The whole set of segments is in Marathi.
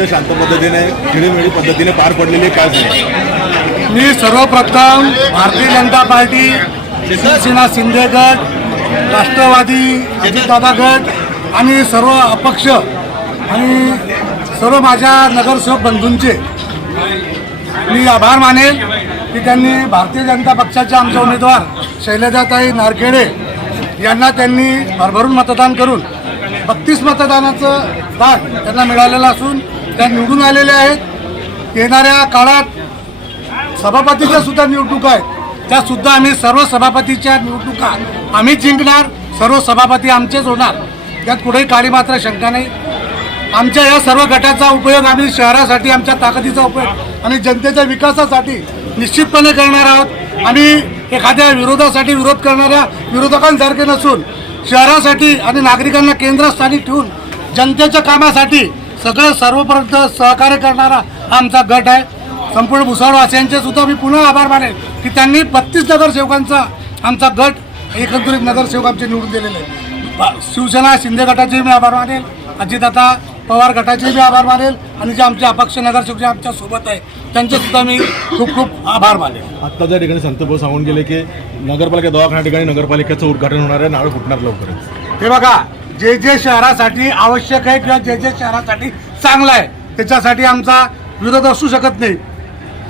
अतिशय शांत पद्धतीने खेळीमेळी पद्धतीने पार पडलेली काय झाली? मी सर्वप्रथम भारतीय जनता पार्टी, शिवसेना शिंदे गट, राष्ट्रवादी अजितदादा गट आणि सर्व अपक्ष आणि सर्व माझ्या नगरसेवक बंधूंचे मी आभार मानेल की त्यांनी भारतीय जनता पक्षाच्या आमच्या उमेदवार शैलजाताई नारखेडे यांना त्यांनी भरभरून मतदान करून 32 मतदानाचं दान त्यांना मिळालेलं असून त्या निवडून आलेल्या आहेत. येणाऱ्या काळात सभापतीच्या सुद्धा निवडणुका आहेत, त्यासुद्धा आम्ही सर्व सभापतीच्या निवडणुका आम्ही जिंकणार, सर्व सभापती आमचेच होणार, त्यात कुठेही काळी मात्र शंका नाही. आमच्या या सर्व गटाचा उपयोग आम्ही शहरासाठी, आमच्या ताकदीचा उपयोग आणि जनतेच्या विकासासाठी निश्चितपणे करणार आहोत. आम्ही एखाद्या विरोधासाठी विरोध करणाऱ्या विरोधकांसारखे नसून शहरासाठी आणि नागरिकांना केंद्रस्थानी ठेवून जनतेच्या कामासाठी सगळं सर्वपर्यंत सहकार्य करणारा आमचा गट आहे. संपूर्ण भुसावळवासियांचे सुद्धा मी पुन्हा आभार मानेन की त्यांनी 32 नगरसेवकांचा आमचा गट एकंदरीत नगरसेवक आमचे निवडून दिलेले आहे. शिवसेना शिंदे गटाचे मी आभार मानेल, अजितदादा पवार गटाचे मी आभार मानेल आणि जे आमचे अपक्ष नगरसेवक जे आमच्या सोबत आहे त्यांचे सुद्धा मी खूप खूप आभार मानेल. आत्ता त्या ठिकाणी संतभाऊ सांगून गेले की नगरपालिका दवाखान्या ठिकाणी नगरपालिकेचं उद्घाटन होणार आहे, नाळ फुटणार लवकरच. हे बघा, जे जे शहरासाठी आवश्यक आहे किंवा जे जे शहरासाठी चांगलं आहे त्याच्यासाठी आमचा विरोध असू शकत नाही.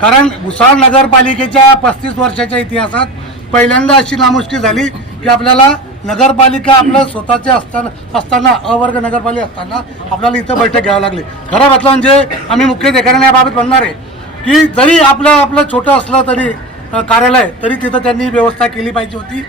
कारण भुसावळ नगरपालिकेच्या 35 वर्षाच्या इतिहासात पहिल्यांदा अशी नामुष्की झाली की आपल्याला नगरपालिका आपलं स्वतःचे असताना अवर्ग नगरपालिका असताना आपल्याला इथं बैठक घ्यावी लागली. खरं म्हटलं म्हणजे आम्ही मुख्य अधिकाऱ्यांना याबाबत म्हणणार आहे की जरी आपलं छोटं असलं तरी कार्यालय तरी तिथं त्यांनी व्यवस्था केली पाहिजे होती.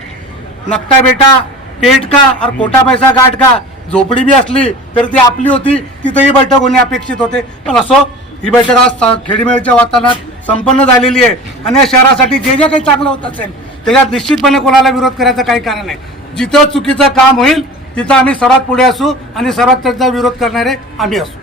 नकटा बेटा पेट का और कोटा पैसा गाठ का, झोपडी बी असली तर ती आपली होती, तिथंही बैठक होणे अपेक्षित होते. पण असो, ही बैठक आज खेडीमेळीच्या वातावरणात संपन्न झालेली आहे आणि या शहरासाठी जे जे काही चांगलं होत असेल त्याच्यात निश्चितपणे कोणाला विरोध करायचं काही कारण नाही. जिथं चुकीचं काम होईल तिथं आम्ही सर्वात पुढे असू आणि सर्वात त्याचा विरोध करणारे आम्ही असू.